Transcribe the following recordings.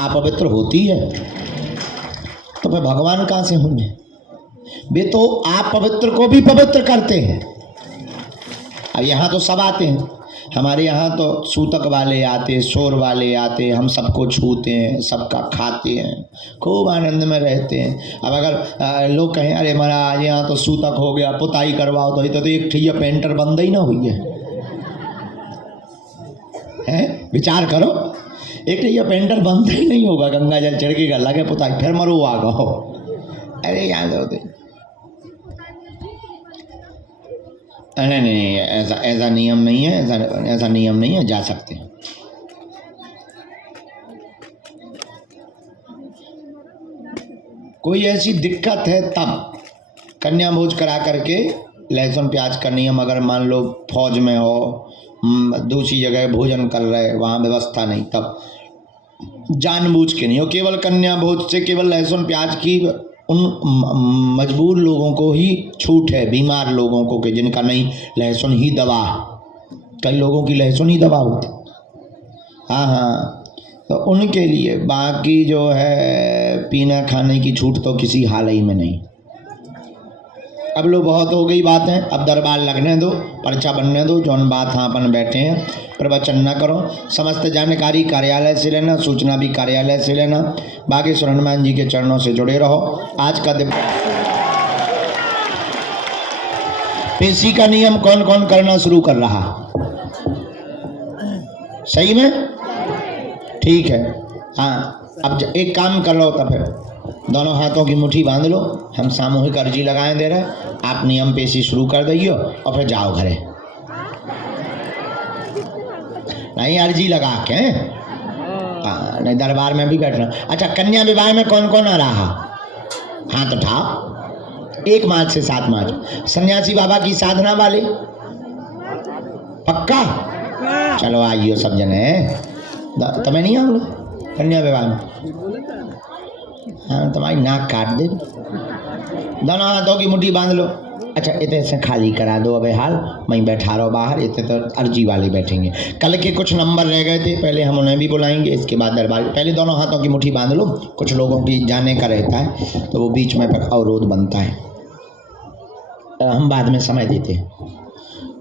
अपवित्र होती है तो फिर भगवान कहाँ से होंगे? वे तो आप पवित्र को भी पवित्र करते हैं। अब यहाँ तो सब आते हैं, हमारे यहाँ तो सूतक वाले आते, शोर वाले आते, हम सबको छूते हैं, सबका खाते हैं, खूब आनंद में रहते हैं। अब अगर लोग कहें अरे महाराज यहाँ तो सूतक हो गया, पुताई करवाओ, तो एक ठैया पेंटर बंद ही ना हुई है। विचार करो, एक ठैया पेंटर बंद ही नहीं होगा, गंगा जल छिड़केगा, लगे पुताई, फिर मरो आ गो। अरे यहाँ दो नहीं नहीं, ऐसा नियम नहीं है, ऐसा नियम नहीं है, जा सकते हैं। कोई ऐसी दिक्कत है तब कन्या भोज करा करके लहसुन प्याज का नियम, अगर मान लो फौज में हो, दूसरी जगह भोजन कर रहे, वहाँ व्यवस्था नहीं, तब जानबूझ के नहीं हो। केवल कन्या भोज से केवल लहसुन प्याज की उन मजबूर लोगों को ही छूट है, बीमार लोगों को, कि जिनका नहीं लहसुन ही दवा, कई लोगों की लहसुन ही दवा होती। हाँ, तो उनके लिए, बाकी जो है पीना खाने की छूट तो किसी हाल ही में नहीं। अब लो बहुत हो गई बात है, अब दरबार लगने दो, पर्चा बनने दो, जौन बात हाँ अपन बैठे हैं प्रवचन न करो। समस्त जानकारी कार्यालय से लेना, सूचना भी कार्यालय से लेना। बागेश्वर हनुमान जी के चरणों से जुड़े रहो। आज का दिन पेशी का नियम कौन कौन करना शुरू कर रहा? सही में? ठीक है। हाँ, अब एक काम कर लो, तब फिर दोनों हाथों की मुट्ठी बांध लो, हम सामूहिक अर्जी लगाए दे रहे, आप नियम पेशी शुरू कर दइयो और फिर जाओ घरे। नहीं, अर्जी लगा के, नहीं दरबार में भी बैठना। अच्छा, कन्या विवाह में कौन कौन आ रहा? हाथ उठाओ। 1 मार्च से 7 मार्च सन्यासी बाबा की साधना वाले, पक्का? चलो आइयो सब जने। तुम्हें नहीं आओ कन्या विवाह में? हाँ, तुम्हारी नाक काट दे। दोनों हाथों की मुट्ठी बांध लो। अच्छा, इतने से खाली करा दो, अबे हाल मैं बैठा रहो बाहर, इतने तो अर्जी वाले बैठेंगे। कल के कुछ नंबर रह गए थे, पहले हम उन्हें भी बुलाएंगे, इसके बाद दरबार। पहले दोनों हाथों की मुट्ठी बांध लो, कुछ लोगों की जाने का रहता है तो वो बीच में अवरोध बनता है, हम बाद में समय देते हैं।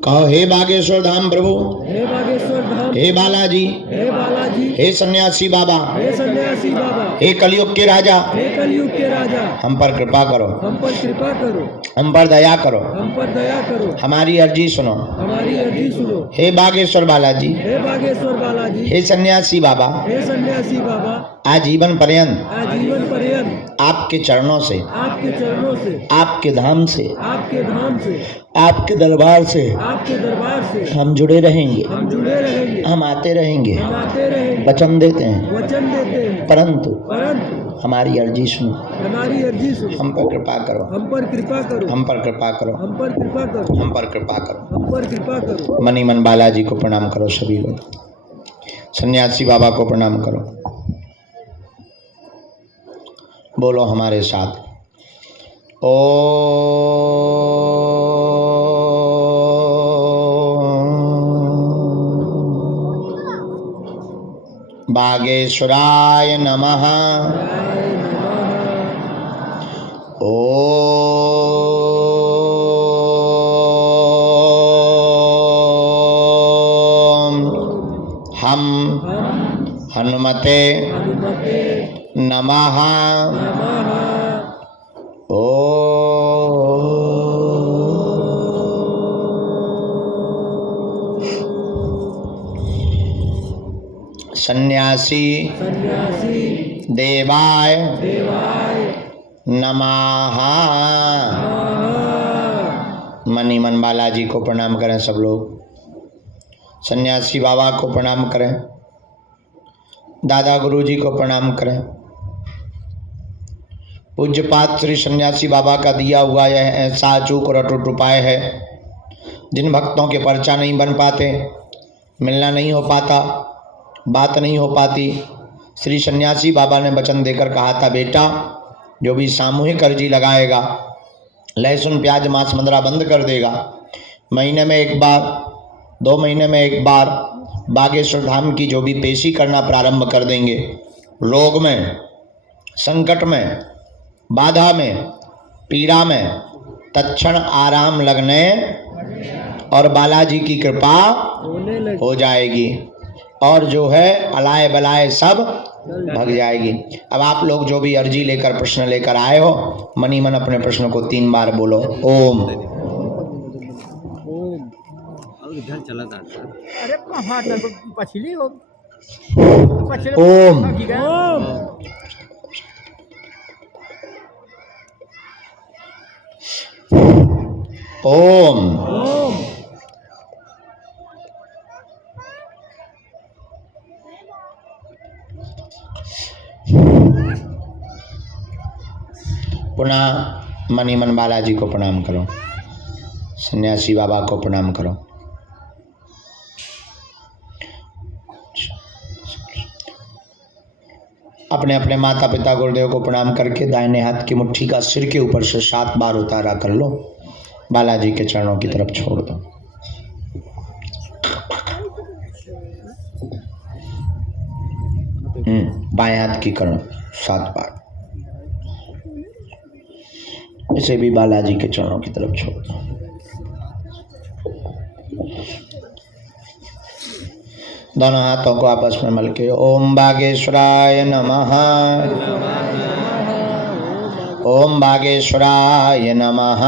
कहो, हे बागेश्वर धाम प्रभु, हे बागेश्वर धाम, हे बालाजी, हे बालाजी, हे सन्यासी बाबा, हे सन्यासी बाबा, हे कलयुग के राजा, हे कलयुग के राजा, हम पर कृपा करो, हम पर कृपा करो, हम पर दया करो, हम पर दया करो, हमारी अर्जी सुनो, हमारी अर्जी सुनो। हे बागेश्वर बालाजी, हे बागेश्वर बालाजी, हे सन्यासी बाबा, हे सन्यासी बाबा, आजीवन पर्यंत, आजीवन पर्यंत आपके चरणों से, आपके चरणों से, आपके धाम से, आपके धाम से, आपके दरबार से, आपके दरबार से हम जुड़े रहेंगे, हम जुड़े रहेंगे, हम आते रहेंगे, हम आते रहेंगे, वचन देते हैं, वचन देते हैं, परंतु हमारी अर्जी सुनो, हमारी अर्जी सुनो, हम पर कृपा करो, हम पर कृपा करो, हम पर कृपा करो, हम पर कृपा करो, हम पर कृपा करो, हम पर कृपा करो। मनी मन बालाजी को प्रणाम करो सभी लोग, सन्यासी बाबा को प्रणाम करो। बोलो हमारे साथ, ओ बागेश्वराय नमः। ओम हम हनुमते नमः। सन्यासी देवाय नमः। मनी मन बालाजी को प्रणाम करें सब लोग, सन्यासी बाबा को प्रणाम करें, दादा गुरुजी को प्रणाम करें। पूज्यपात श्री सन्यासी बाबा का दिया हुआ यह ऐसा अचूक और अटूट उपाय है, जिन भक्तों के पर्चा नहीं बन पाते, मिलना नहीं हो पाता, बात नहीं हो पाती, श्री सन्यासी बाबा ने वचन देकर कहा था, बेटा जो भी सामूहिक अर्जी लगाएगा, लहसुन प्याज मांस मंदरा बंद कर देगा, महीने में 1 बार 2 महीने में 1 बार बागेश्वर धाम की जो भी पेशी करना प्रारंभ कर देंगे, रोग में, संकट में, बाधा में, पीड़ा में तत्क्षण आराम लगने और बालाजी की कृपा होने लगे। हो जाएगी और जो है अलाय बलाय सब भग जाएगी। अब आप लोग जो भी अर्जी लेकर प्रश्न लेकर आए हो, मनी मन अपने प्रश्न को 3 बार बोलो। ओम। ओम। इधर चला था। अरे कहाँ पछली हो ओम। ओम। ओम। ओम। पुनः मनी मन बालाजी को प्रणाम करो, सन्यासी बाबा को प्रणाम करो। अपने अपने माता पिता गुरुदेव को प्रणाम करके दाहिने हाथ की मुट्ठी का सिर के ऊपर से 7 बार उतारा कर लो, बालाजी के चरणों की तरफ छोड़ दो। बाएं हाथ की करो 7 बार, इसे भी बालाजी के चरणों की तरफ छोड़ दो। दोनों हाथों को आपस में मल के ओम बागेश्वराय नमः, ओम बागेश्वराय नमः,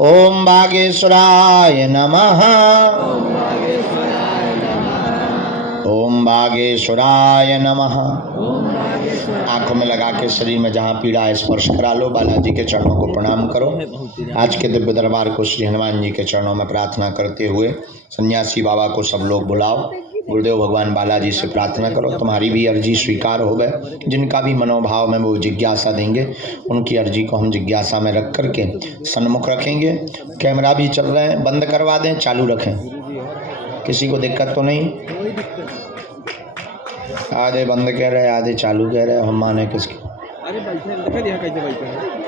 ओम बागेश्वराय नमः, ओम बागेश्वराय नमः। आंखों में लगा के शरीर में जहाँ पीड़ा है स्पर्श करा लो, बालाजी के चरणों को प्रणाम करो। आज के दिव्य दरबार को श्री हनुमान जी के चरणों में प्रार्थना करते हुए सन्यासी बाबा को सब लोग बुलाओ। गुरुदेव भगवान बालाजी से प्रार्थना करो तुम्हारी भी अर्जी स्वीकार हो गए। जिनका भी मनोभाव में वो जिज्ञासा देंगे, उनकी अर्जी को हम जिज्ञासा में रख करके सन्मुख रखेंगे। कैमरा भी चल रहे हैं, बंद करवा दें चालू रखें, किसी को दिक्कत तो नहीं? आधे बंद कह रहे आधे चालू कह रहे, हम माने किसकी? अरे बैठे देखा दिया कैसे बैठे हैं।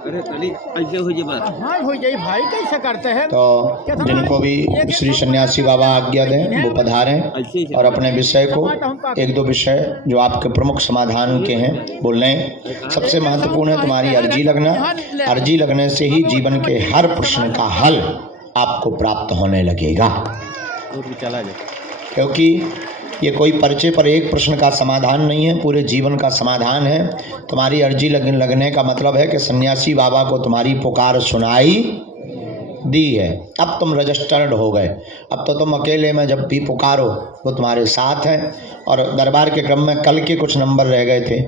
अरे तनी ऐसे हो जे बात। हाँ हो जाए भाई, कैसे करते हैं? तो जिनको भी श्री सन्यासी बाबा आज्ञा दें वो पधारें और अपने विषय को 1-2 विषय जो आपके प्रमुख समाधान के हैं बोल लें। सबसे महत्वपूर्ण है तुम्हारी अर्जी लगना। अर्जी लगने से ही जीवन के हर प्रश्न का हल आपको प्राप्त होने लगेगा, चला जाए, क्योंकि ये कोई पर्चे पर एक प्रश्न का समाधान नहीं है, पूरे जीवन का समाधान है। तुम्हारी अर्जी लगने का मतलब है कि सन्यासी बाबा को तुम्हारी पुकार सुनाई दी है, अब तुम रजिस्टर्ड हो गए। अब तो तुम अकेले में जब भी पुकारो वो तुम्हारे साथ हैं। और दरबार के क्रम में कल के कुछ नंबर रह गए थे,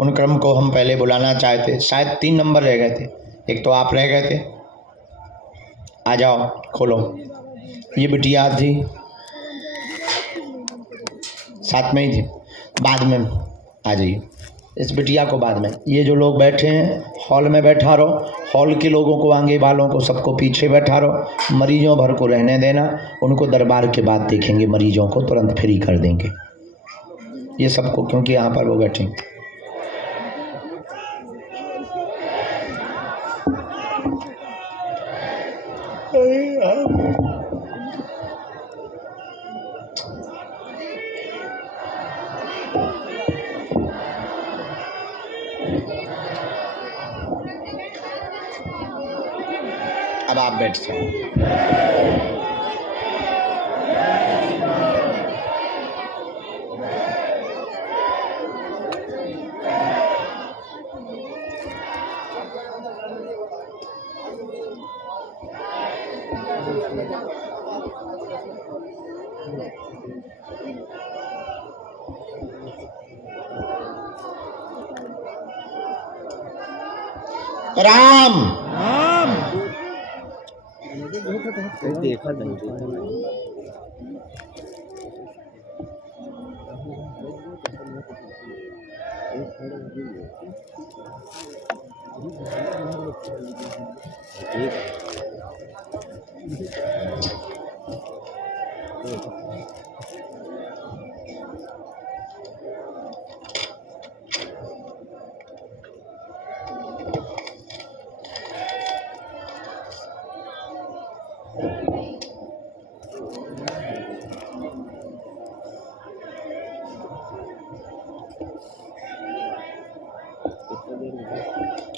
उन क्रम को हम पहले बुलाना चाहते। शायद 3 नंबर रह गए थे, एक तो आप रह गए थे। आ जाओ, खोलो। ये बिटिया थी, साथ में ही थे, बाद में आ जाइए। इस बिटिया को बाद में, ये जो लोग बैठे हैं हॉल में बैठा रहो, हॉल के लोगों को, आगे वालों को सबको पीछे बैठा रहो। मरीजों भर को रहने देना, उनको दरबार के बाद देखेंगे, मरीजों को तुरंत फ्री कर देंगे ये सबको, क्योंकि यहाँ पर वो बैठे। अब आप बैठ जाओ। राम राम। देखा नहीं।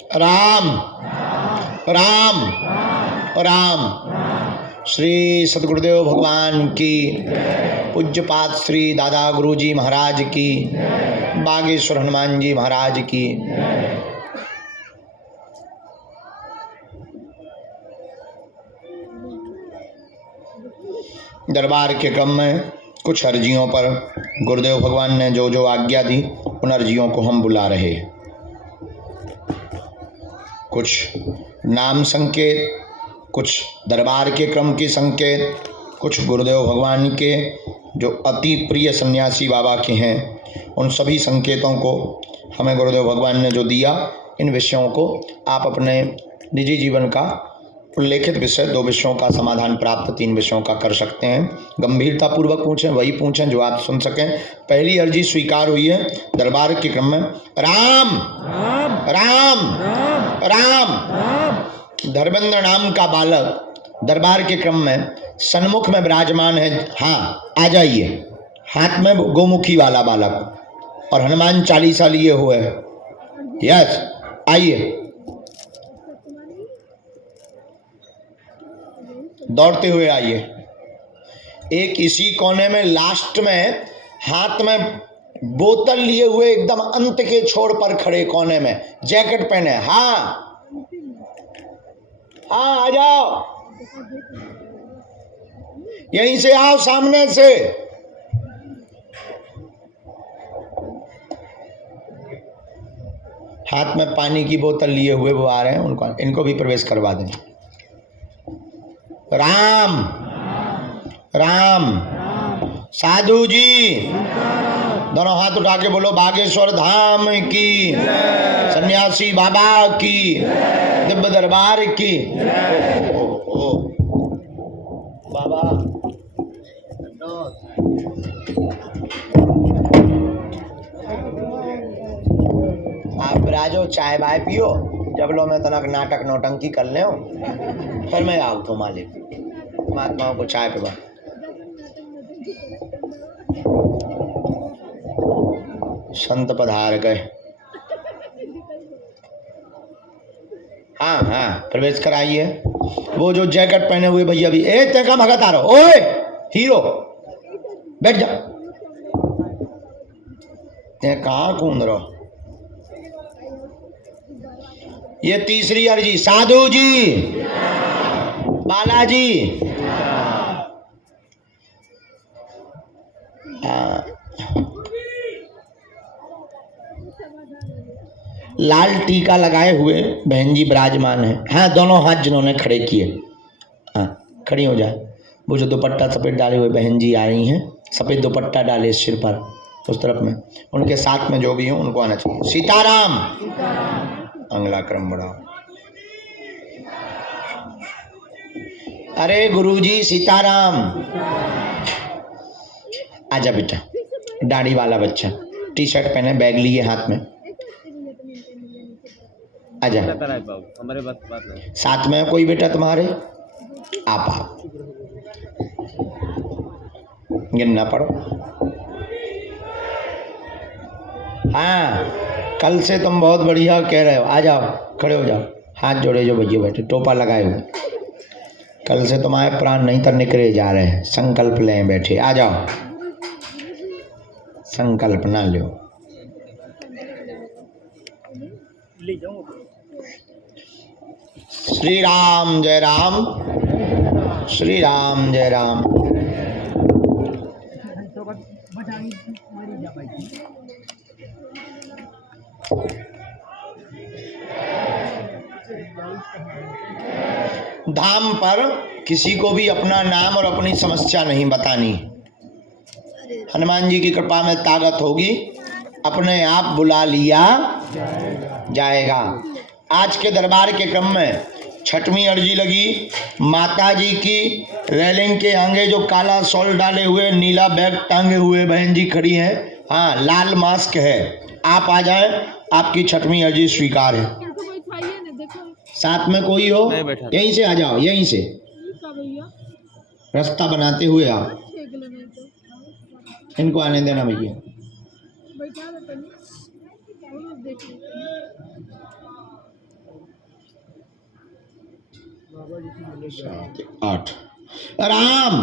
राम राम राम। श्री सद्गुरुदेव भगवान की, पूज्यपाद श्री दादा गुरुजी महाराज की, बागेश्वर हनुमान जी महाराज की। दरबार के क्रम में कुछ अर्जियों पर गुरुदेव भगवान ने जो जो आज्ञा दी उन अर्जियों को हम बुला रहे हैं। कुछ नाम संकेत, कुछ दरबार के क्रम के संकेत, कुछ गुरुदेव भगवान के जो अति प्रिय सन्यासी बाबा के हैं उन सभी संकेतों को हमें गुरुदेव भगवान ने जो दिया, इन विषयों को आप अपने निजी जीवन का उल्लेखित विषय 2 विषयों का समाधान प्राप्त 3 विषयों का कर सकते हैं। गंभीरता पूर्वक पूछें, वही पूछें जो आप सुन सकें। पहली अर्जी स्वीकार हुई है दरबार के क्रम में। राम राम राम राम राम। राम। धर्मेंद्र नाम का बालक दरबार के क्रम में सन्मुख में विराजमान है। हाँ, आ जाइए। हाथ में गोमुखी वाला बालक और हनुमान चालीसा लिए हुए है। यस, आइए। दौड़ते हुए आइए। एक इसी कोने में लास्ट में हाथ में बोतल लिए हुए एकदम अंत के छोर पर खड़े कोने में, जैकेट पहने। हाँ हाँ, आ जाओ, यहीं से आओ, सामने से। हाथ में पानी की बोतल लिए हुए वो आ रहे हैं, उनको इनको भी प्रवेश करवा दें। राम राम। साधु जी दोनों हाथ उठा के बोलो बागेश्वर धाम की, सन्यासी बाबा की, दिव्य दरबार की। ओ बाबा आप राजो चाय बाय पियो, जब लो मैं तनक नाटक नौटंकी कर ले फिर मैं आऊ तो मालिक महात्माओं को चाय पिवा। संत पधार गए। हाँ हाँ, प्रवेश कराइए। वो जो जैकेट पहने हुए भैया भी, ए ते का भगत आ रहा, ओए हीरो बैठ जा, ते कहाँ कूद रहो। ये तीसरी अर्जी, साधु जी, बालाजी। लाल टीका लगाए हुए बहन जी विराजमान है। हाँ, दोनों हाथ जिन्होंने खड़े किए, हाँ खड़ी हो जाए। वो जो दुपट्टा सफ़ेद डाले हुए बहन जी आ रही हैं, सफ़ेद दुपट्टा डाले सिर पर, उस तरफ में उनके साथ में जो भी हो उनको आना चाहिए। सीताराम। अगला क्रम बढ़ाओ। अरे गुरुजी सीताराम। आजा बेटा, दाढ़ी वाला बच्चा, टी शर्ट पहने, बैग लिए हाथ में, आजा। हमारे बात नहीं। साथ में कोई बेटा तुम्हारे? आप गिनना पड़ो। हाँ, कल से तुम बहुत बढ़िया कह रहे हो। आ जाओ, खड़े हो जाओ, हाथ जोड़े जो भैया बैठे, टोपा लगाए हुए। कल से तुम्हारे प्राण नहीं तर निकले जा रहे हैं। संकल्प लें बैठे, आ जाओ, संकल्प ना लो। श्री राम जय राम, श्री राम जय राम। धाम पर किसी को भी अपना नाम और अपनी समस्या नहीं बतानी। हनुमान जी की कृपा में ताकत होगी, अपने आप बुला लिया जाएगा। आज के दरबार के क्रम में 6वीं अर्जी लगी। माता जी की रेलिंग के आगे जो काला शॉल डाले हुए, नीला बैग टांगे हुए बहन जी खड़ी हैं। हाँ, लाल मास्क है। आप आ जाएं, आपकी 6वीं अर्जी स्वीकार है। साथ में कोई हो, यहीं से आ जाओ, यहीं से रास्ता बनाते हुए आओ। इनको आने देना भैया। 7 8 राम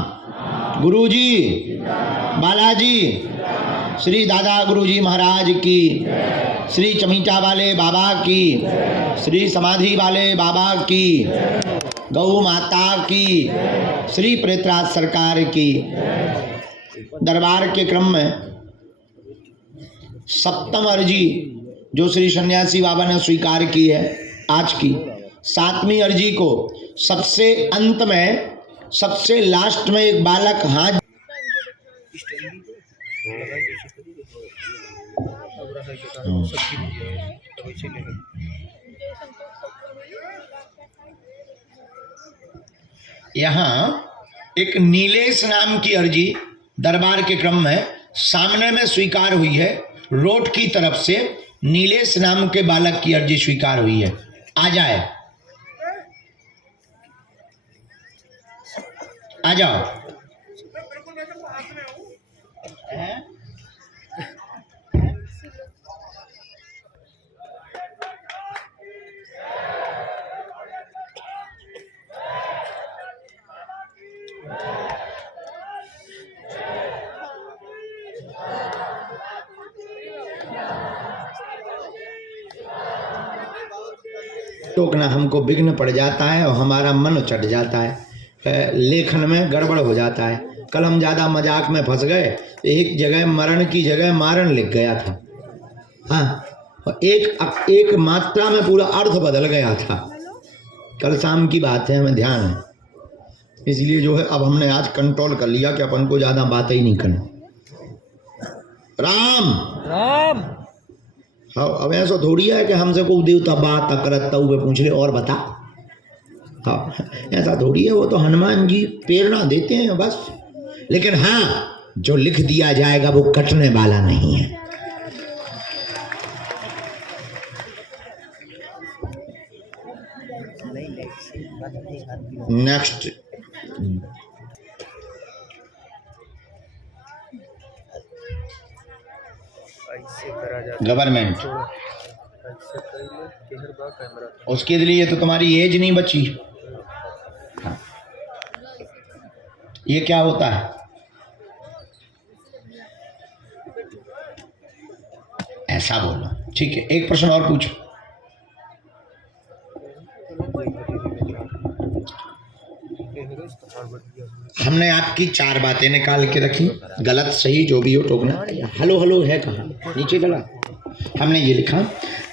गुरुजी बालाजी श्री दादा गुरुजी महाराज की, श्री चमीटा वाले बाबा की, श्री समाधि वाले बाबा की, गौ माता की, श्री प्रेतराज सरकार की। दरबार के क्रम में सप्तम अर्जी जो श्री सन्यासी बाबा ने स्वीकार की है आज की, 7वीं अर्जी को सबसे अंत में, सबसे लास्ट में एक बालक हाथ यहाँ एक नीलेश नाम की अर्जी दरबार के क्रम में सामने में स्वीकार हुई है। रोड की तरफ से नीलेश नाम के बालक की अर्जी स्वीकार हुई है। आ जाए, आ जाओ। टोकना हमको विघ्न पड़ जाता है और हमारा मन चढ़ जाता है, लेखन में गड़बड़ हो जाता है। कल हम ज़्यादा मजाक में फंस गए, एक जगह मरण की जगह मारण लिख गया था। हाँ, एक मात्रा में पूरा अर्थ बदल गया था। कल शाम की बात है, हमें ध्यान है, इसलिए जो है अब हमने आज कंट्रोल कर लिया कि अपन को ज़्यादा बातें ही नहीं करनी। राम राम। हाँ, अब ऐसा थोड़ी है कि हमसे कोई देवता बात करता हुए पूछ ले और बता। हाँ, ऐसा थोड़ी है, वो तो हनुमान जी प्रेरणा देते हैं बस। लेकिन हाँ, जो लिख दिया जाएगा वो कटने वाला नहीं है। नेक्स्ट गवर्नमेंट, उसके लिए तो तुम्हारी एज नहीं बची। हाँ। ये क्या होता है? ऐसा बोलो, ठीक है। एक प्रश्न और पूछो। हमने आपकी 4 बातें निकाल के रखी, गलत सही जो भी हो टोकना। हेलो हेलो है कहाँ? नीचे चला। हमने ये लिखा,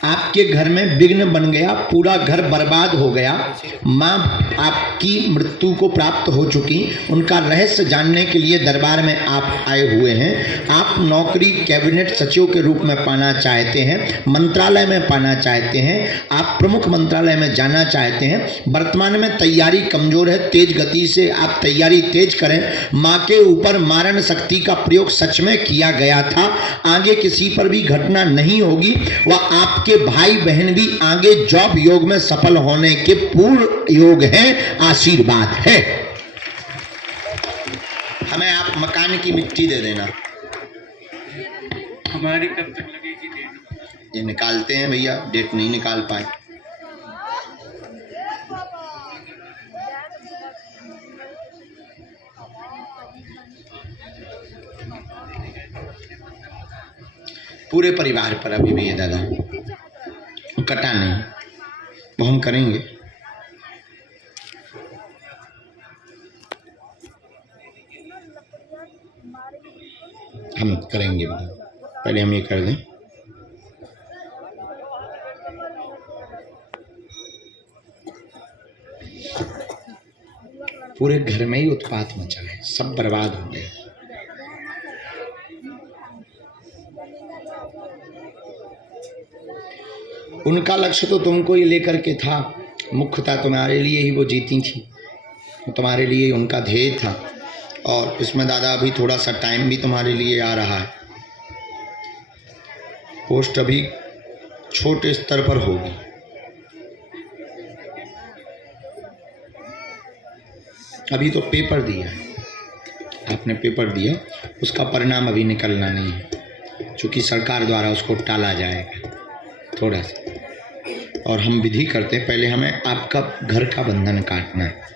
आपके घर में विघ्न बन गया, पूरा घर बर्बाद हो गया, माँ आपकी मृत्यु को प्राप्त हो चुकी, उनका रहस्य जानने के लिए दरबार में आप आए हुए हैं। आप नौकरी कैबिनेट सचिव के रूप में पाना चाहते हैं, मंत्रालय में पाना चाहते हैं, आप प्रमुख मंत्रालय में जाना चाहते हैं। वर्तमान में तैयारी कमजोर है, तेज गति से आप तैयारी तेज करें। माँ के ऊपर मारण शक्ति का प्रयोग सच में किया गया था, आगे किसी पर भी घटना नहीं होगी। वह आपके भाई बहन भी आगे जॉब योग में सफल होने के पूर्ण योग हैं, आशीर्वाद है। हमें आप मकान की मिट्टी दे देना। हमारी कब तक लगेगी डेट? ये निकालते हैं भैया, डेट नहीं निकाल पाए। पूरे परिवार पर अभी भी ये दादा कटा नहीं, वो हम करेंगे। हम करेंगे, पहले हम ये कर दें। पूरे घर में ही उत्पात मचा है, सब बर्बाद हो गए। उनका लक्ष्य तो तुमको ही लेकर के था, मुख्यतः तुम्हारे लिए ही वो जीती थी, तुम्हारे लिए उनका ध्येय था। और इसमें दादा अभी थोड़ा सा टाइम भी तुम्हारे लिए आ रहा है। पोस्ट अभी छोटे स्तर पर होगी। अभी तो पेपर दिया है, आपने पेपर दिया, उसका परिणाम अभी निकलना नहीं है, क्योंकि सरकार द्वारा उसको टाला जाएगा थोड़ा सा। और हम विधि करते हैं। पहले हमें आपका घर का बंधन काटना है,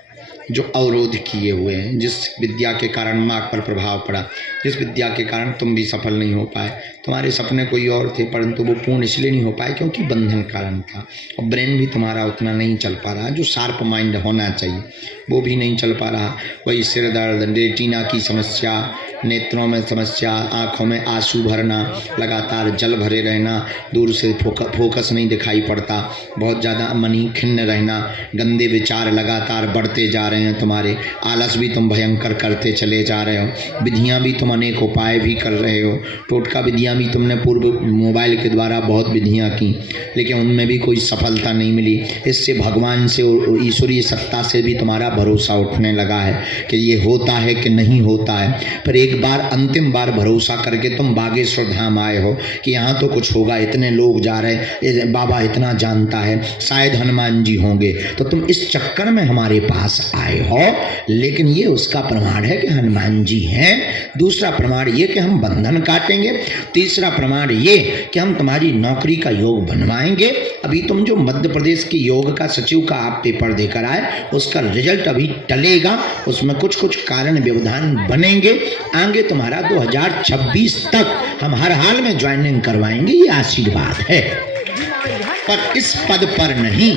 जो अवरोध किए हुए हैं, जिस विद्या के कारण माँ पर प्रभाव पड़ा, जिस विद्या के कारण तुम भी सफल नहीं हो पाए। तुम्हारे सपने कोई और थे परंतु वो पूर्ण इसलिए नहीं हो पाए क्योंकि बंधन कारण था। और ब्रेन भी तुम्हारा उतना नहीं चल पा रहा, जो शार्प माइंड होना चाहिए वो भी नहीं चल पा रहा। वही सिर दर्द, रेटिना की समस्या, नेत्रों में समस्या, आँखों में आंसू भरना, लगातार जल भरे रहना, दूर से फोकस नहीं दिखाई पड़ता, बहुत ज़्यादा मनी खिन्न रहना, गंदे विचार लगातार बढ़ते जा रहे हैं तुम्हारे, आलस भी तुम भयंकर करते चले जा रहे हो, विधियाँ भी तुम अनेक उपाय भी कर रहे हो, टोटका विधियाँ भी तुमने पूर्व मोबाइल के द्वारा बहुत विधियाँ की, लेकिन उनमें भी कोई सफलता नहीं मिली। इससे भगवान से और ईश्वरीय सत्ता से भी तुम्हारा भरोसा उठने लगा है कि ये होता है कि नहीं होता है। पर एक बार अंतिम बार भरोसा करके तुम बागेश्वर धाम आए हो कि यहाँ तो कुछ होगा, इतने लोग जा रहे, बाबा इतना जानता है, शायद हनुमान जी होंगे, तो तुम इस चक्कर में हमारे पास आए हो। लेकिन ये उसका प्रमाण है कि हनुमान जी हैं, दूसरा प्रमाण ये कि हम बंधन काटेंगे, तीसरा प्रमाण ये कि हम तुम्हारी नौकरी का योग बनवाएंगे। अभी तुम जो मध्य प्रदेश के योग का सचिव का आप पेपर देकर आए, उसका रिजल्ट अभी टलेगा, उसमें कुछ कुछ कारण व्यवधान बनेंगे। आगे तुम्हारा 2026 तक हम हर हाल में ज्वाइनिंग करवाएंगे, ये आशीर्वाद है। पर इस पद पर नहीं,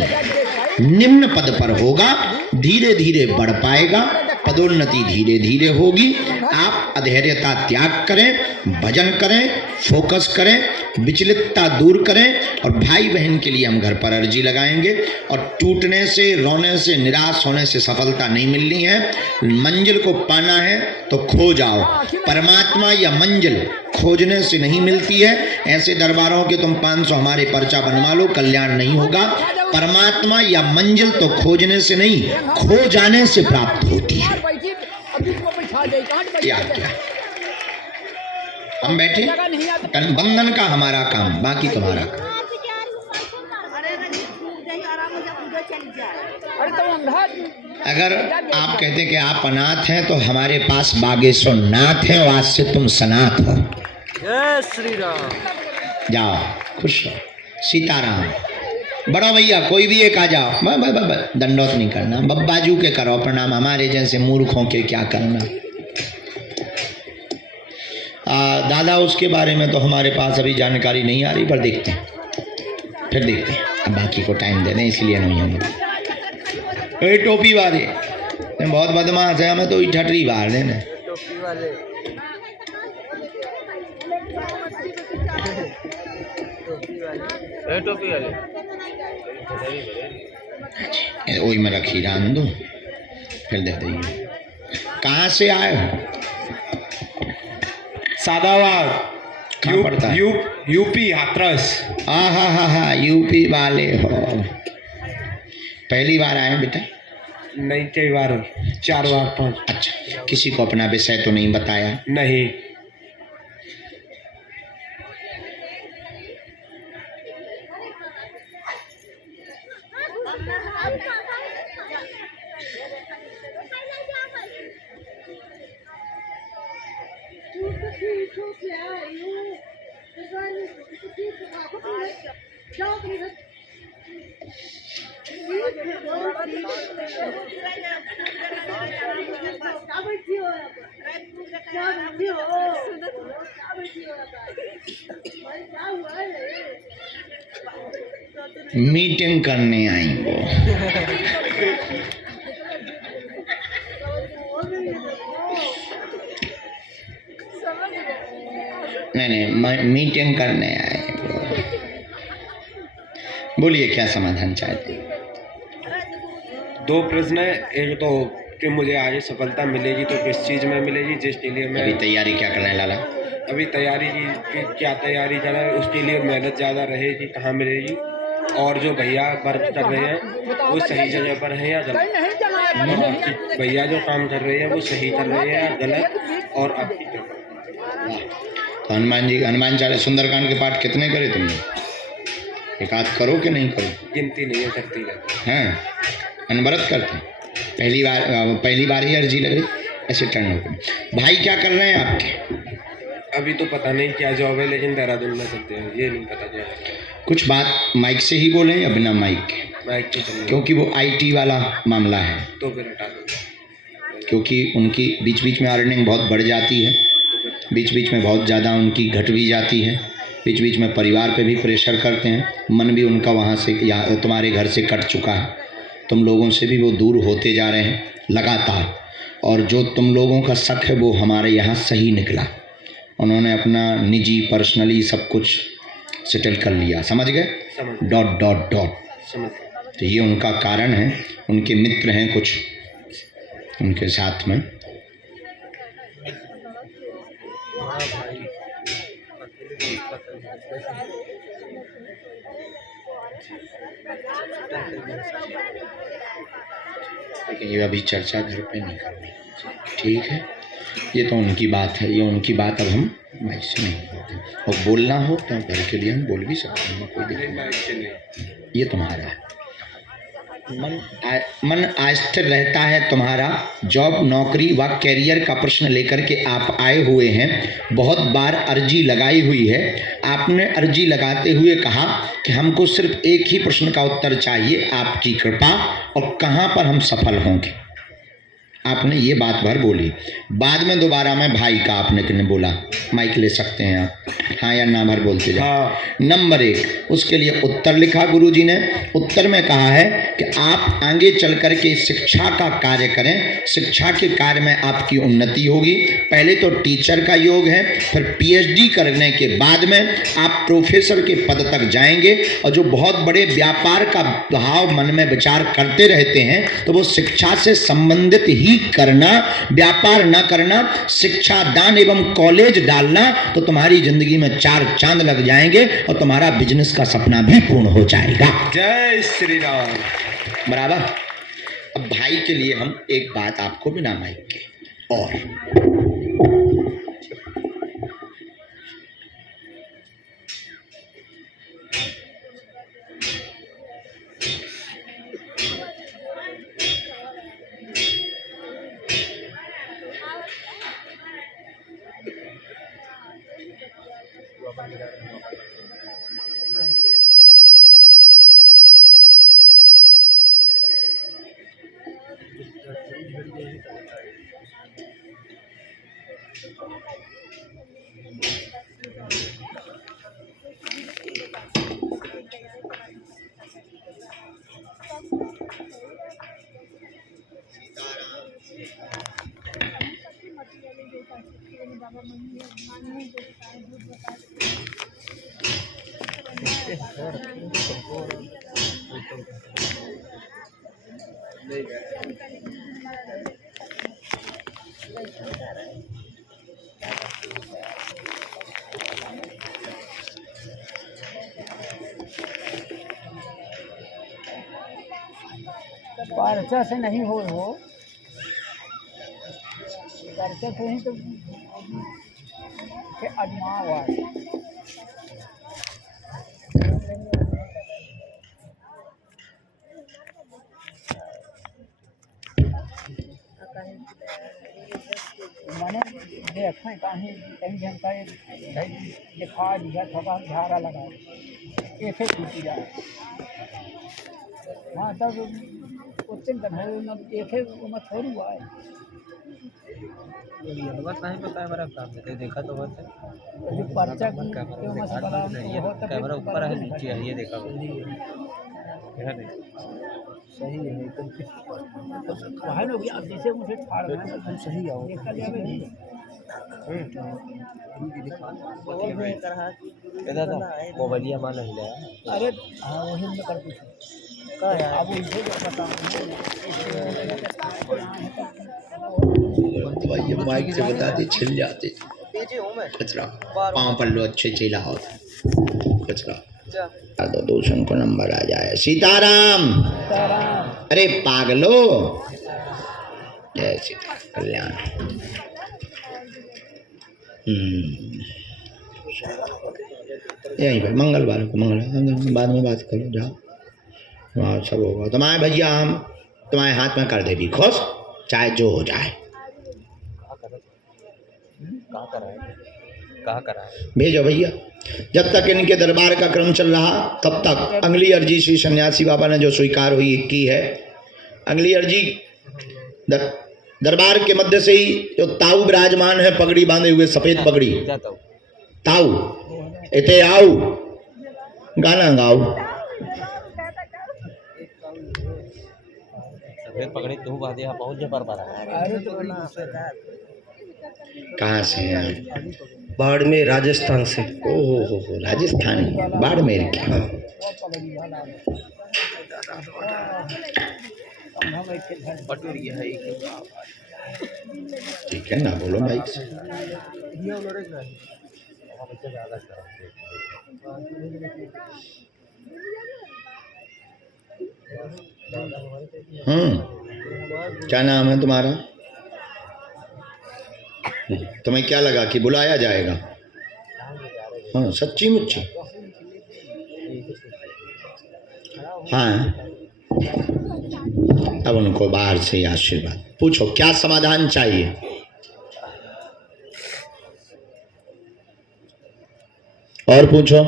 निम्न पद पर होगा, धीरे धीरे बढ़ पाएगा, पदोन्नति धीरे धीरे होगी। आप अधैर्यता त्याग करें, भजन करें, फोकस करें, विचलितता दूर करें, और भाई बहन के लिए हम घर पर अर्जी लगाएंगे। और टूटने से, रोने से, निराश होने से सफलता नहीं मिलनी है। मंजिल को पाना है तो खो जाओ, परमात्मा या मंजिल खोजने से नहीं मिलती है। ऐसे दरबारों के तुम 500 हमारे पर्चा बनवा लो, कल्याण नहीं होगा। परमात्मा या मंजिल तो खोजने से नहीं, खो जाने से प्राप्त होती है। क्या क्या हम बैठे, बंधन का हमारा काम, बाकी तुम्हारा काम। अगर आप कहते कि आप अनाथ हैं तो हमारे पास बागेश्वर नाथ है, और आज से तुम सनाथ हो। जय श्री राम। जाओ, खुश हो, सीताराम। बड़ो भैया कोई भी एक आ जाओ, दंडोत नहीं करना, बब्बाजू के करो प्रणाम, हमारे जैसे मूर्खों के क्या करना। दादा उसके बारे में तो हमारे पास अभी जानकारी नहीं आ रही, पर देखते हैं, फिर देखते हैं, अब बाकी को टाइम दे दें, इसलिए नहीं होंगे। टोपी वाले बहुत बदमाश है, हमें तो ठटरी बाहर देना। टोपी वाले, टोपी वाले वही में रखी रान दो, फिर दे देंगे। कहाँ से आए हो? सादावाद, कहाँ पड़ता है? यूपी हाथरस। हा यूपी वाले हो। पहली बार आए बेटा? नहीं, कई बार, 4 बार 5। अच्छा, किसी को अपना विषय तो नहीं बताया? नहीं। मीटिंग करने आई वो। नहीं, मीटिंग करने आए वो। बोलिए क्या समाधान चाहते हैं? 2 प्रश्न है। एक तो कि मुझे आगे सफलता मिलेगी तो किस चीज़ में मिलेगी, जिसके लिए मैं अभी तैयारी क्या कर रहे हैं लाला? अभी तैयारी की क्या तैयारी कर रहा है, उसके लिए मेहनत ज़्यादा रहेगी, कहाँ मिलेगी। और जो भैया वर्क कर रहे हैं वो सही जगह पर है या गलत, भैया जो काम कर रहे हैं वो सही कर रहे हैं या गलत, और आपकी तो हनुमान जी, हनुमान चालीसा सुंदरकांड के पाठ कितने करे तुमने? एक आध करो कि नहीं करो? गिनती नहीं है, करती है। हैं, अनवरत करते? पहली बार ही अर्जी लगे, ऐसे टर्न हो। भाई क्या कर रहे हैं आपके? अभी तो पता नहीं क्या जॉब है, लेकिन देहरादून में करते हैं, ये नहीं पता क्या है। कुछ बात माइक से ही बोलें या बिना माइक के, माइक तो चल क्योंकि वो आईटी वाला मामला है, तो फिर हटा दो। क्योंकि उनकी बीच बीच में अर्निंग बहुत बढ़ जाती है, बीच बीच में बहुत ज़्यादा उनकी घट भी जाती है, बीच बीच में परिवार पे भी प्रेशर करते हैं, मन भी उनका वहाँ से या तुम्हारे घर से कट चुका है, तुम लोगों से भी वो दूर होते जा रहे हैं लगातार। और जो तुम लोगों का शक है वो हमारे यहाँ सही निकला, उन्होंने अपना निजी पर्सनली सब कुछ सेटल कर लिया, समझ गए? Dot dot dot. समझ। तो ये उनका कारण है, उनके मित्र हैं कुछ उनके साथ में। लेकिन ये अभी चर्चा घर पे नहीं करनी, ठीक है? ये तो उनकी बात है, ये उनकी बात अब हम माइक से नहीं बोलते, और बोलना हो तो घर के लिए हम बोल भी सकते हैं, कोई दिक्कत नहीं। ये तुम्हारा है, मन अस्थिर रहता है तुम्हारा, जॉब नौकरी व कैरियर का प्रश्न लेकर के आप आए हुए हैं, बहुत बार अर्जी लगाई हुई है, आपने अर्जी लगाते हुए कहा कि हमको सिर्फ एक ही प्रश्न का उत्तर चाहिए, आपकी कृपा, और कहाँ पर हम सफल होंगे, आपने ये बात भर बोली। बाद में दोबारा में भाई का आपने कितने बोला, माइक ले सकते हैं आप, हाँ या ना भर बोलते जाओ। नंबर 1, उसके लिए उत्तर लिखा गुरुजी ने, उत्तर में कहा है कि आप आगे चल कर के शिक्षा का कार्य करें, शिक्षा के कार्य में आपकी उन्नति होगी, पहले तो टीचर का योग है, फिर पीएचडी करने के बाद में आप प्रोफेसर के पद तक जाएंगे, और जो बहुत बड़े व्यापार का भाव मन में विचार करते रहते हैं तो वो शिक्षा से संबंधित ही करना, व्यापार न करना, शिक्षा दान एवं कॉलेज डालना, तो तुम्हारी जिंदगी में 4 चांद लग जाएंगे और तुम्हारा बिजनेस का सपना भी पूर्ण हो जाएगा। जय श्री राम। बराबर। अब भाई के लिए हम एक बात आपको बिना माइक के, और पर्चा से नहीं हो, पर्चा से ही तो अजमा हुआ है। मैंने देखा कहीं कहीं जनता दिखा दिया थोड़ा झारा लगा एक टूटी जाए, हाँ तब उतन एक उम्र थोड़ी हुआ है। बस नहीं पता है मेरा काम है, देखा तो बस जो पर्चा कैमरा ऊपर है नीचे है, ये देखा सही है एकदम है ना, अब जैसे मुझे ठाड़ एकदम सही आओ मोबाइलिया मान हिलाया। अरे हाँ वही मैं कर पूछूँ अब उनसे ये माइक से बताते छिल जाते, कचरा पाँव पर लो अच्छे चिल्ला होता कचरा तो दूसरों को नंबर आ जाए। सीताराम। अरे पागलो, जय सीता कल्याण। यहीं पर मंगलवार को, मंगल बाद में बात करो, जाओ वहाँ सब होगा। तुम्हारे भैया हम तुम्हारे हाथ में कर देगी खुश, चाहे जो हो जाए। कहा करा है। भेजो भैया। जब तक इनके दरबार का क्रम चल रहा तब तक अगली अर्जी श्री सन्यासी बाबा ने जो स्वीकार हुई की है। अगली अर्जी दरबार के मध्य से ही जो ताऊ विराजमान है, पगड़ी बांधे हुए, सफेद पगड़ी, जाता हूँ ताऊ इते आओ गाना गाओ। सफेद पकड़ी तू बात यहाँ पहुँच जा पर कहाँ से हैं? बाड़मेर राजस्थान से। ओहो हो राजस्थानी, बाड़मेर की। पटुरिया है ठीक है ना, बोलो माइक से। क्या नाम है तुम्हारा? तुम्हें क्या लगा कि बुलाया जाएगा? हाँ सच्ची मुच्ची? हाँ, अब उनको बाहर से आशीर्वाद पूछो, क्या समाधान चाहिए? और पूछो।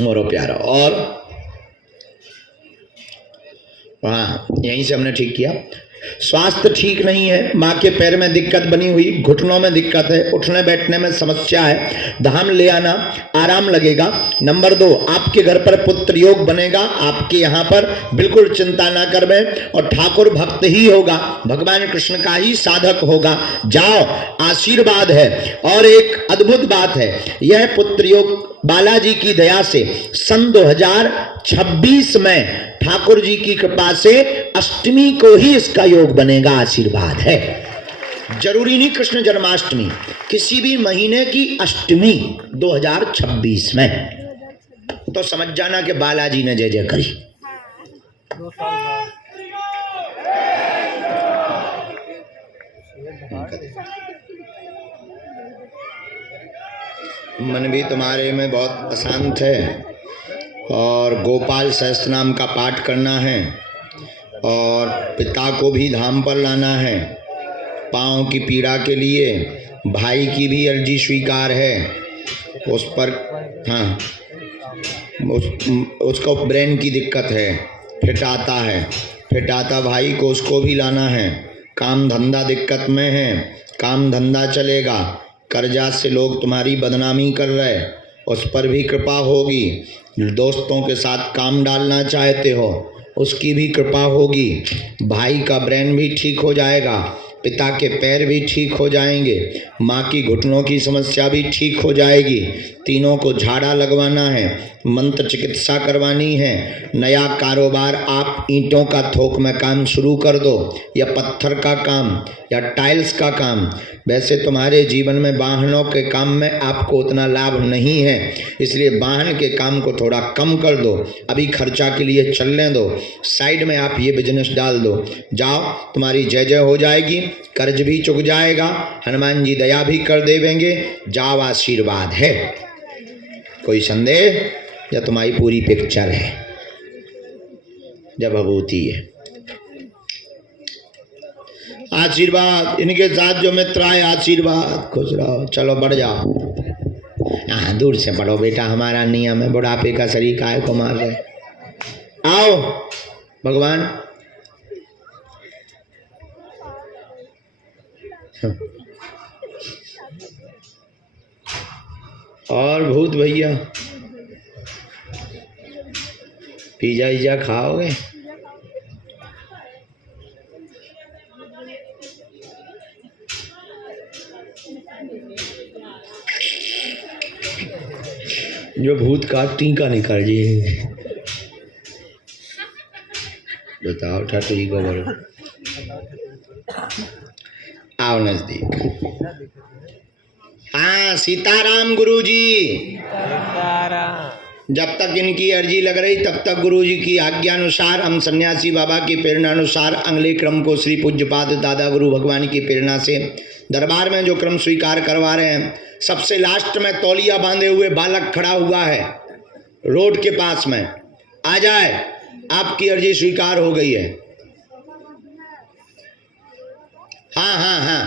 मोरो प्यारा। और हाँ, यहीं से हमने ठीक किया। स्वास्थ्य ठीक नहीं है, माँ के पैर में दिक्कत बनी हुई, घुटनों में दिक्कत है, उठने बैठने में समस्या है, धाम ले आना आराम लगेगा। नंबर 2, आपके घर पर पुत्र योग बनेगा, आपके यहाँ पर बिल्कुल चिंता ना करवें, और ठाकुर भक्त ही होगा, भगवान कृष्ण का ही साधक होगा। जाओ, आशीर्वाद है। और एक अद्भुत बात है, यह पुत्र योग बालाजी की दया से सन 2026 में ठाकुर जी की कृपा से अष्टमी को ही इसका योग बनेगा। आशीर्वाद है। जरूरी नहीं कृष्ण जन्माष्टमी, किसी भी महीने की अष्टमी 2026 में, तो समझ जाना कि बालाजी ने जय जय करी। मन भी तुम्हारे में बहुत अशांत है, और गोपाल सहस्त्र नाम का पाठ करना है, और पिता को भी धाम पर लाना है। पाँव की पीड़ा के लिए भाई की भी अर्जी स्वीकार है, उस पर हाँ उसको ब्रेन की दिक्कत है, फिट आता भाई को, उसको भी लाना है। काम धंधा दिक्कत में है, काम धंधा चलेगा। कर्जा से लोग तुम्हारी बदनामी कर रहे, उस पर भी कृपा होगी। दोस्तों के साथ काम डालना चाहते हो, उसकी भी कृपा होगी। भाई का ब्रेन भी ठीक हो जाएगा, पिता के पैर भी ठीक हो जाएंगे, माँ की घुटनों की समस्या भी ठीक हो जाएगी। तीनों को झाड़ा लगवाना है, मंत्र चिकित्सा करवानी है। नया कारोबार, आप ईंटों का थोक में काम शुरू कर दो, या पत्थर का काम, या टाइल्स का काम। वैसे तुम्हारे जीवन में वाहनों के काम में आपको उतना लाभ नहीं है, इसलिए वाहन के काम को थोड़ा कम कर दो, अभी खर्चा के लिए चलने दो, साइड में आप ये बिजनेस डाल दो। जाओ, तुम्हारी जय जय हो जाएगी, कर्ज भी चुक जाएगा, हनुमान जी दया भी कर देवेंगे। जाओ, आशीर्वाद है। कोई संदेह? या तुम्हारी पूरी पिक्चर है, जब भभूति है। आशीर्वाद, इनके साथ जो मित्र आए, आशीर्वाद, खुश रहो। चलो बढ़ जाओ, हाँ दूर से बढ़ो बेटा, हमारा नियम है, बुढ़ापे का शरीर काहे को मार रहे। आओ भगवान। और भूत भैया, पिज्जा इज्जा खाओगे? जो भूत का टीका नहीं कर जी, बताओ ठाकुर को बोलो। आओ नजदीक। हाँ, सीताराम गुरुजी। जब तक इनकी अर्जी लग रही तब तक गुरुजी की आज्ञा अनुसार, हम सन्यासी बाबा की प्रेरणा अनुसार अगले क्रम को श्री पूज्यपाद दादा गुरु भगवान की प्रेरणा से दरबार में जो क्रम स्वीकार करवा रहे हैं। सबसे लास्ट में तौलिया बांधे हुए बालक खड़ा हुआ है रोड के पास में, आ जाए, आपकी अर्जी स्वीकार हो गई है। हाँ हाँ हाँ,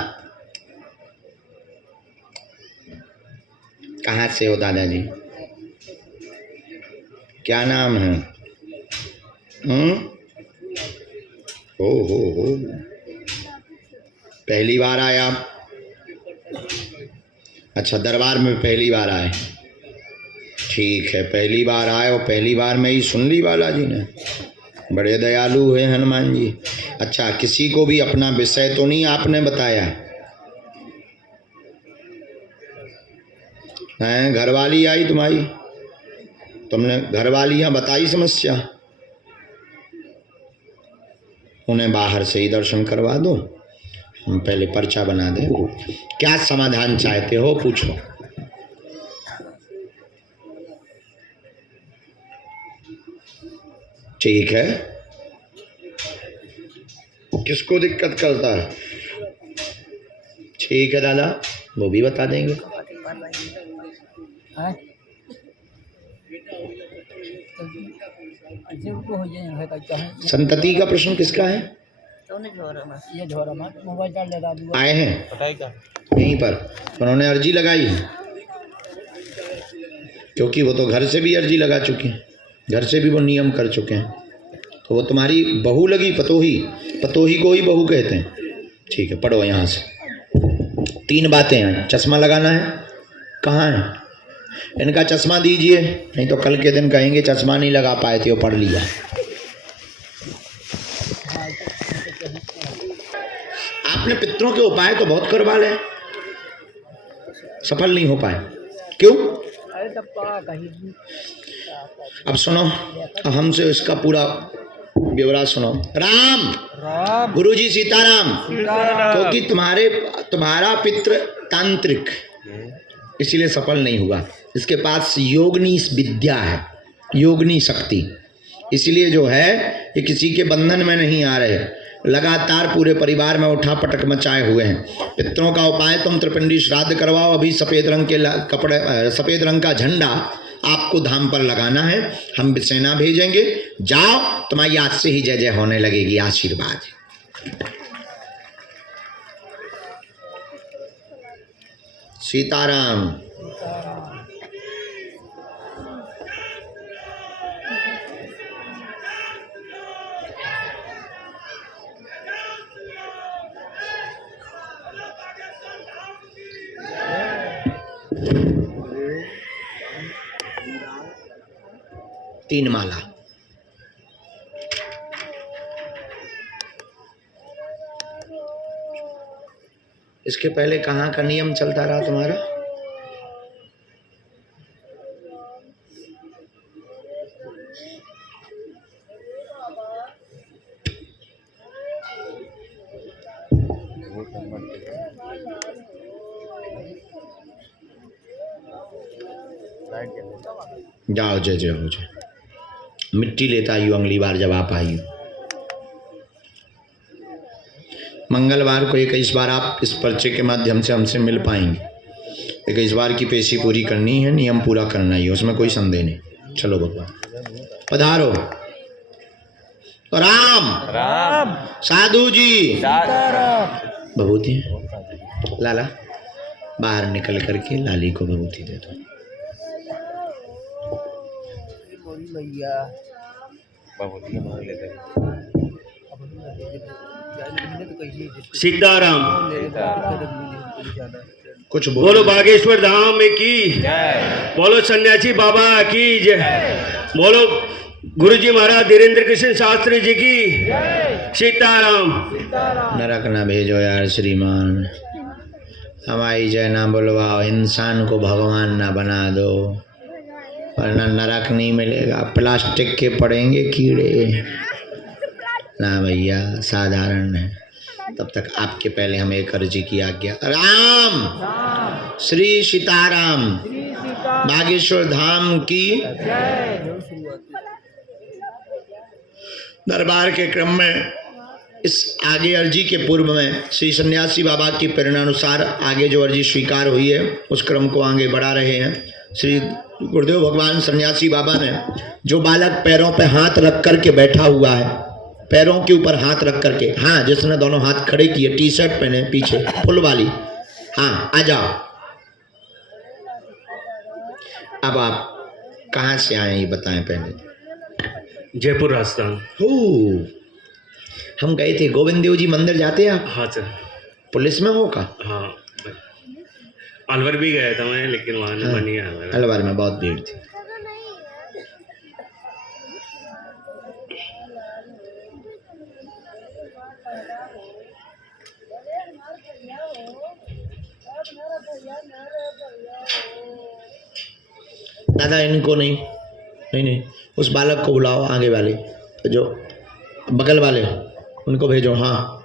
कहाँ से हो दादाजी? क्या नाम है? हो, पहली बार आए आप? अच्छा, दरबार में पहली बार आए, ठीक है, पहली बार आए और पहली बार में ही सुन ली बालाजी ने। बड़े दयालु हैं हनुमान जी। अच्छा, किसी को भी अपना विषय तो नहीं आपने बताया हैं? घरवाली आई तुम्हारी, तुमने घरवाली यहाँ बताई समस्या? उन्हें बाहर से ही दर्शन करवा दो, हम पहले पर्चा बना दें। क्या समाधान चाहते हो, पूछो। ठीक है, किसको दिक्कत करता है? ठीक है दादा, वो भी बता देंगे। संतति का प्रश्न किसका है? ये झोरा मत मोबाइल डाल लेता हूँ। आए हैं यहीं पर, उन्होंने अर्जी लगाई है, क्योंकि वो तो घर से भी अर्जी लगा चुके हैं, घर से भी वो नियम कर चुके हैं। तो वो तुम्हारी बहू लगी, पतोही, पतोही को ही बहू कहते हैं। ठीक है, पढ़ो यहाँ से। 3 बातें हैं। चश्मा लगाना है, कहाँ है? इनका चश्मा दीजिए, नहीं तो कल के दिन कहेंगे चश्मा नहीं लगा पाए थे, वो पढ़ लिया। आपने पितरों के उपाय तो बहुत करवा ले, सफल नहीं हो पाए, क्यों? अब सुनो, हमसे इसका पूरा ब्यौरा सुनो। राम राम गुरुजी सीताराम, क्योंकि तुम्हारा पितृ तांत्रिक, इसलिए सफल नहीं हुआ। इसके पास योगनी विद्या है, योगनी शक्ति, इसलिए जो है ये किसी के बंधन में नहीं आ रहे, लगातार पूरे परिवार में उठा पटक मचाए हुए हैं। पितरों का उपाय, तुम त्रिपिंडी श्राद्ध करवाओ। अभी सफ़ेद रंग के कपड़े, सफ़ेद रंग का झंडा आपको धाम पर लगाना है, हम सेना भेजेंगे। जाओ, तुम्हारी आज से ही जय जय होने लगेगी, आशीर्वाद। सीताराम। तीन माला। इसके पहले कहाँ का नियम चलता रहा तुम्हारा? जाओ, जय जय हो जाए। मिट्टी लेता आयु अगली बार जब आप आई। मंगलवार को 21 बार आप इस पर्चे के माध्यम से हमसे मिल पाएंगे। 21 बार की पेशी पूरी करनी है, नियम पूरा करना ही है, उसमें कोई संदेह नहीं। चलो भगवान पधारो। राम राम साधु जी सीताराम। भभूति लाला बाहर निकल करके लाली को भभूति दे दो। सीताराम। कुछ बोलो बागेश्वर धाम की जय, बोलो सन्यासी बाबा की जय, बोलो गुरुजी महाराज धीरेन्द्र कृष्ण शास्त्री जी की सीताराम। नरक ना भेजो यार श्रीमान, हमारी जय ना बुलवाओ, इंसान को भगवान ना बना दो, वरना नरक नहीं मिलेगा। प्लास्टिक के पड़ेंगे कीड़े ना भैया, साधारण है। तब तक आपके पहले हमें एक अर्जी की आज्ञा। राम श्री सीताराम, बागेश्वर धाम की। दरबार के क्रम में इस आगे अर्जी के पूर्व में श्री सन्यासी बाबा की प्रेरणानुसार आगे जो अर्जी स्वीकार हुई है उस क्रम को आगे बढ़ा रहे हैं। श्री गुरुदेव भगवान सन्यासी बाबा ने जो बालक पैरों पे हाथ रख कर के बैठा हुआ है, पैरों के ऊपर हाथ रख करके, हाँ जिसने दोनों हाथ खड़े किए, टी शर्ट पहने पीछे फुल वाली, हाँ आ जाओ। अब आप कहाँ से आए ये बताएं पहले। जयपुर राजस्थान। हो, हम गए थे गोविंद देव जी मंदिर, जाते हैं आप? हाँ सर। पुलिस में हो का? हाँ, अलवर भी गया था मैं, लेकिन वहाँ हाँ, नहीं आया। अलवर में बहुत भीड़ थी। दादा इनको नहीं, नहीं नहीं, उस बालक को बुलाओ, आगे वाले जो बगल वाले उनको भेजो। हाँ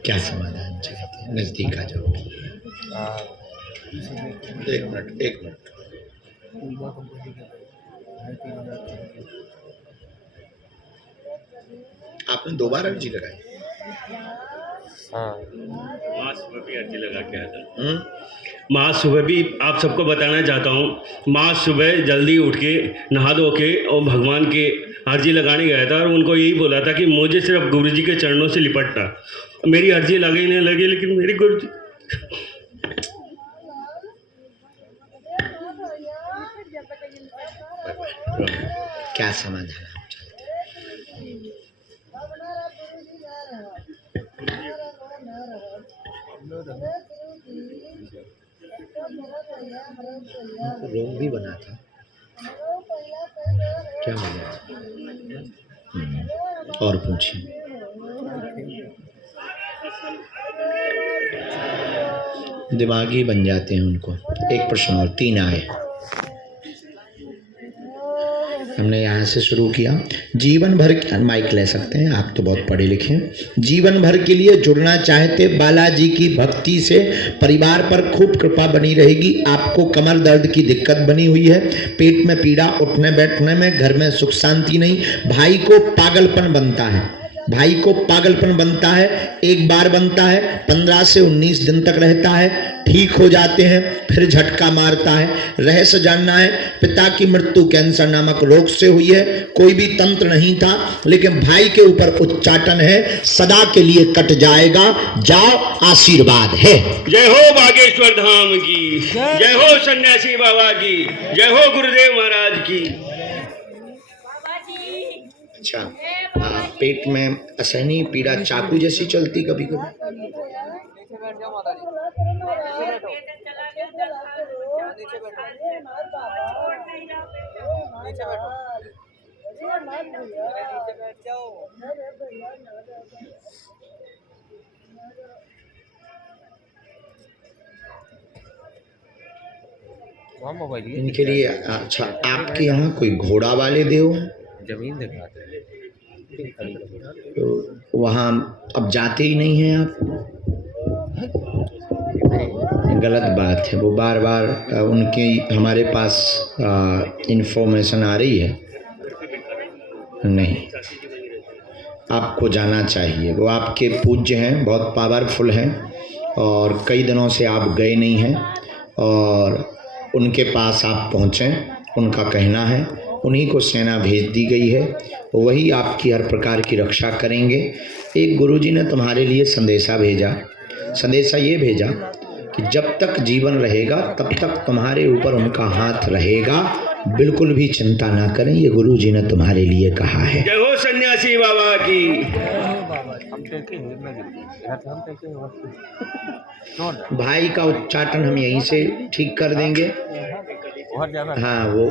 क्या समाधान चाहते हैं? नजदीक आ जाओ। एक मिनट, एक मिनट। आपने 2 बार अर्जी लगाई? माँ सुबह भी अर्जी लगा के आया था। माँ सुबह भी आप सबको बताना चाहता हूँ, माँ सुबह जल्दी उठ के नहा धो के और भगवान के अर्जी लगाने गया था, और उनको यही बोला था कि मुझे सिर्फ गुरु जी के चरणों से लिपटना। मेरी अर्जी लगी नहीं लगी, लेकिन मेरी गुरु जी क्या समाधान आप चाहते हैं? रोग भी बना था, क्या बना था? और पूछिए। दिमागी बन जाते हैं उनको। एक प्रश्न और, 3 आए। हमने यहाँ से शुरू किया। जीवन भर, माइक ले सकते हैं आप, तो बहुत पढ़े लिखे हैं। जीवन भर के लिए जुड़ना चाहते बालाजी की भक्ति से परिवार पर खूब कृपा बनी रहेगी। आपको कमर दर्द की दिक्कत बनी हुई है, पेट में पीड़ा, उठने बैठने में, घर में सुख शांति नहीं, भाई को पागलपन बनता है, भाई को पागलपन बनता है, एक बार बनता है, 15 से 19 दिन तक रहता है, ठीक हो जाते हैं, फिर झटका मारता है। रहस्य जानना है, पिता की मृत्यु कैंसर नामक रोग से हुई है, कोई भी तंत्र नहीं था, लेकिन भाई के ऊपर उच्चाटन है, सदा के लिए कट जाएगा। जाओ, आशीर्वाद है। जय हो बागेश्वर धाम की, जय हो सन्यासी बाबा की, जय हो गुरुदेव महाराज की। अच्छा, पेट में असहनीय पीड़ा चाकू जैसी चलती कभी कभी? इनके लिए अच्छा, आपके यहाँ कोई घोड़ा वाले देव हैं? जमीन दिखाते हैं तो वहाँ अब जाते ही नहीं हैं आप? गलत बात है, वो बार बार उनकी हमारे पास इंफॉर्मेशन आ रही है। नहीं, आपको जाना चाहिए। वो आपके पूज्य हैं, बहुत पावरफुल हैं, और कई दिनों से आप गए नहीं हैं, और उनके पास आप पहुँचें। उनका कहना है उन्हीं को सेना भेज दी गई है, वही आपकी हर प्रकार की रक्षा करेंगे। एक गुरुजी ने तुम्हारे लिए संदेशा भेजा। संदेशा ये भेजा कि जब तक जीवन रहेगा तब तक तुम्हारे ऊपर उनका हाथ रहेगा, बिल्कुल भी चिंता ना करें, ये गुरुजी ने तुम्हारे लिए कहा है। जय हो सन्यासी बाबा की। भाई का उच्चाटन हम यहीं से ठीक कर देंगे। हाँ, वो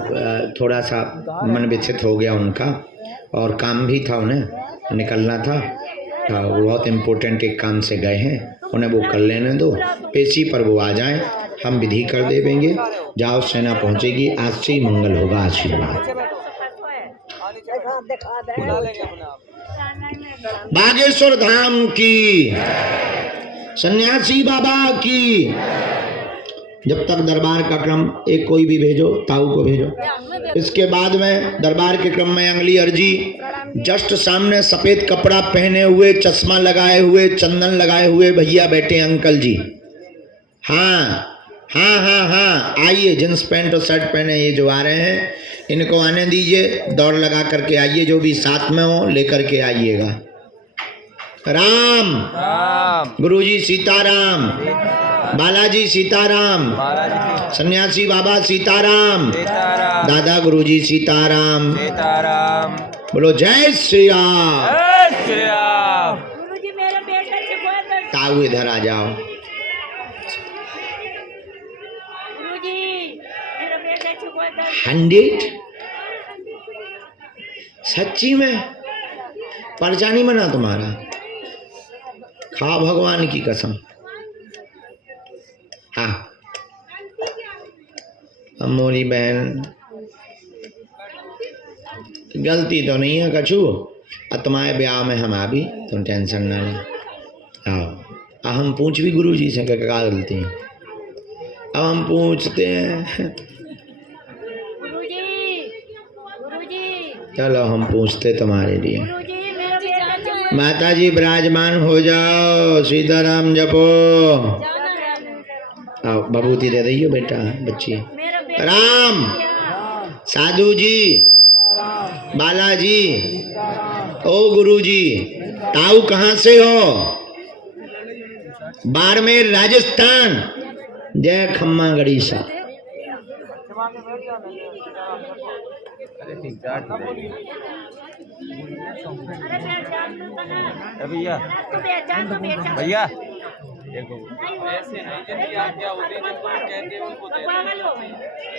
थोड़ा सा मन विचलित हो गया उनका, और काम भी था, उन्हें निकलना था, वो बहुत इम्पोर्टेंट एक काम से गए हैं, उन्हें वो कर लेने दो। पेशी पर वो आ जाएं, हम विधि कर देंगे। जाओ, सेना पहुंचेगी, आज से ही मंगल होगा। आशीर्वाद। बागेश्वर धाम की, सन्यासी बाबा की। जब तक दरबार का क्रम, एक कोई भी भेजो, ताऊ को भेजो। इसके बाद में दरबार के क्रम में अगली अर्जी, जस्ट सामने सफेद कपड़ा पहने हुए, चश्मा लगाए हुए, चंदन लगाए हुए भैया बैठे, अंकल जी। हाँ हाँ हाँ हाँ, आइए, जींस पैंट और शर्ट पहने ये जो आ रहे हैं, इनको आने दीजिए, दौड़ लगा करके आइए, जो भी साथ में हो लेकर के आइएगा। राम राम, गुरुजी सीताराम, बालाजी सीताराम, सन्यासी बाबा सीताराम, सीताराम, दादा गुरुजी सीताराम। सीताराम, बोलो जय श्री राम। जय श्री राम। ताऊ इधर आ जाओ। हंड्रेड सच्ची में पर्चा नहीं बना तुम्हारा? खा भगवान की कसम। हाँ, अब मोरी बहन गलती तो नहीं है कछु, और तुम्हारे ब्याह में हम आ भी, तुम टेंशन ना ले। आओ, हम पूछ भी गुरु जी से क्या गलती है। अब हम पूछते हैं, चलो हम पूछते तुम्हारे लिए। माता जी विराजमान हो जाओ, सीताराम जपो। आओ, बबूती दे दइयो बेटा, बच्ची। राम, साधु जी, बालाजी, ओ गुरु जी, ताऊ कहाँ से हो? बाड़मेर राजस्थान। जय खम्मा गणेशा। भैया भैया ऐसे नहीं जब भी आप क्या होते हैं, जब कोई कहते हैं उनको दे दें।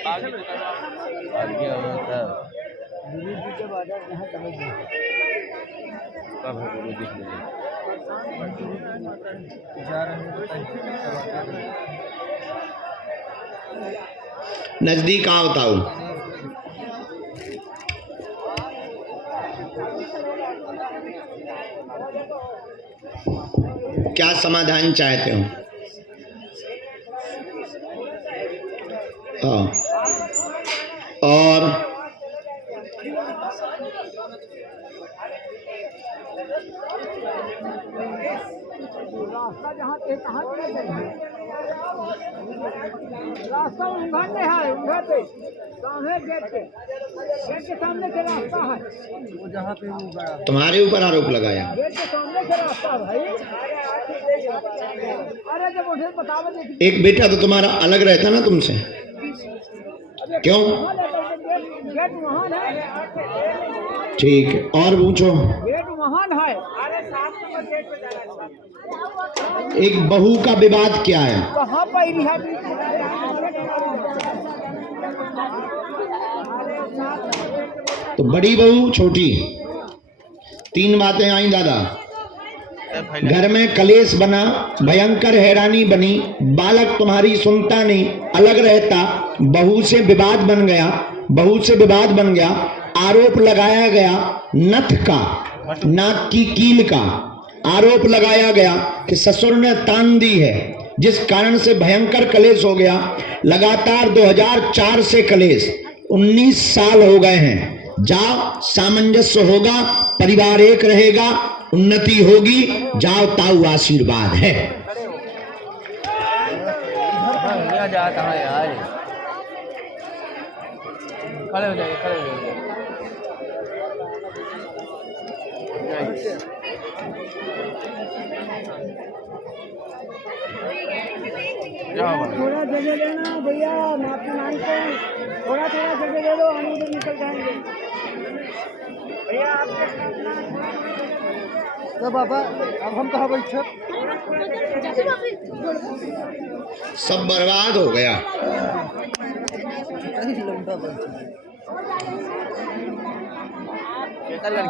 आगे तो आगे होता गुरु जी के बाजार यहाँ समझ में कब है गुरु जी नजदीक आओ ताऊ। क्या समाधान चाहते हो? हाँ, और रास्ता जहाँ पे कहाँ रास्ता उंघाट में है, उंघाट पे सामने गेट के सामने से रास्ता है, वो जहाँ पे वो बड़ा तुम्हारे ऊपर आरोप लगाया। गेट के सामने से रास्ता है भाई। अरे जब मुझे बताओ, एक बेटा तो तुम्हारा अलग रहता ना तुमसे, क्यों? गेट महान है। ठीक है, और पूछो। गेट महान है। एक बहू का विवाद क्या है? कहाँ पर रिहा तो बड़ी बहू छोटी, तीन बातें आई दादा। घर में कलेश बना, भयंकर हैरानी बनी, बालक तुम्हारी सुनता नहीं, अलग रहता, बहू से विवाद बन गया, बहू से विवाद बन गया, आरोप लगाया गया नथ का, नाक की कील का आरोप लगाया गया कि ससुर ने तान दी है, जिस कारण से भयंकर कलेश हो गया। लगातार 2004 से कलेश, 19 साल हो गए हैं। जाओ, सामंजस्य होगा, परिवार एक रहेगा, उन्नति होगी। जाओ ताऊ, आशीर्वाद है। जाता है यार, खड़े हो जाइए, खड़े हो जाइए। थोड़ा जगह देना भैया, नापी मान को थोड़ा थोड़ा जगह दे दो, हम उधर निकल जाएंगे भैया। तो बाबा अब हम कहाँ बैठे? सब बर्बाद हो गया।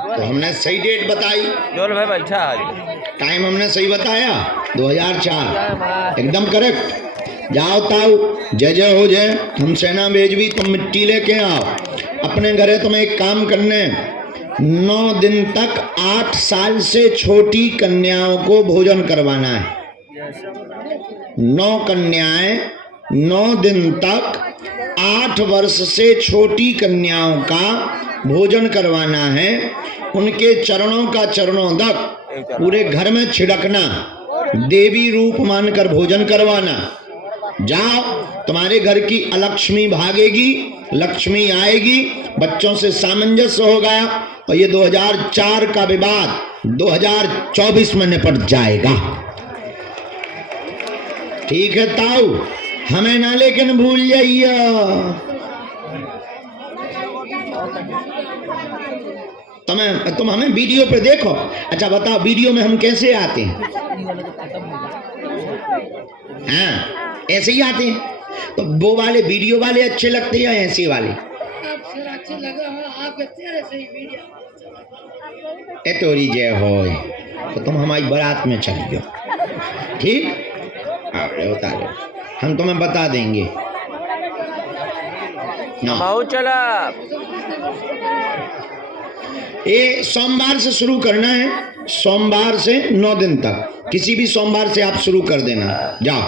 तो हमने सही डेट बताई, जोर भाई बैठा टाइम हमने सही बताया, 2004 एकदम करेक्ट। जाओ ताऊ, जय जय हो जय। हम सेना भेज भी, तुम मिट्टी लेके आओ अपने घरे। तुम्हें एक काम करने, 9 दिन तक 8 साल से छोटी कन्याओं को भोजन करवाना है। 9 कन्याएं 9 दिन तक 8 वर्ष से छोटी कन्याओं का भोजन करवाना है। उनके चरणों का चरणों तक पूरे घर में छिड़कना, देवी रूप मानकर भोजन करवाना। जाओ, तुम्हारे घर की अलक्ष्मी भागेगी, लक्ष्मी आएगी, बच्चों से सामंजस्य हो गया और ये 2004 का विवाद 2024 में निपट जाएगा। ठीक है ताऊ, हमें ना लेकिन भूल जाइए। तुम हमें वीडियो पे देखो। अच्छा बताओ, वीडियो में हम कैसे आते हैं? हाँ, ऐसे ही आते हैं। तो वो वाले वीडियो वाले अच्छे लगते हैं या ऐसे वाले? ए तोरी जय हो, तो तुम हमारी बारात में चलियो। ठीक, उतारो, हम तुम्हें बता देंगे। चला ये सोमवार से शुरू करना है, सोमवार से 9 दिन तक, किसी भी सोमवार से आप शुरू कर देना। जाओ,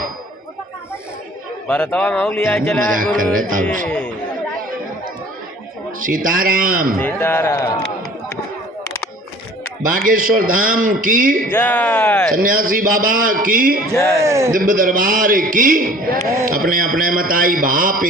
मजाक कर रहे ताऊ। सीताराम, बागेश्वर धाम की जय, सन्यासी बाबा की जय, दिव्य दरबार की, अपने अपने मताई बाप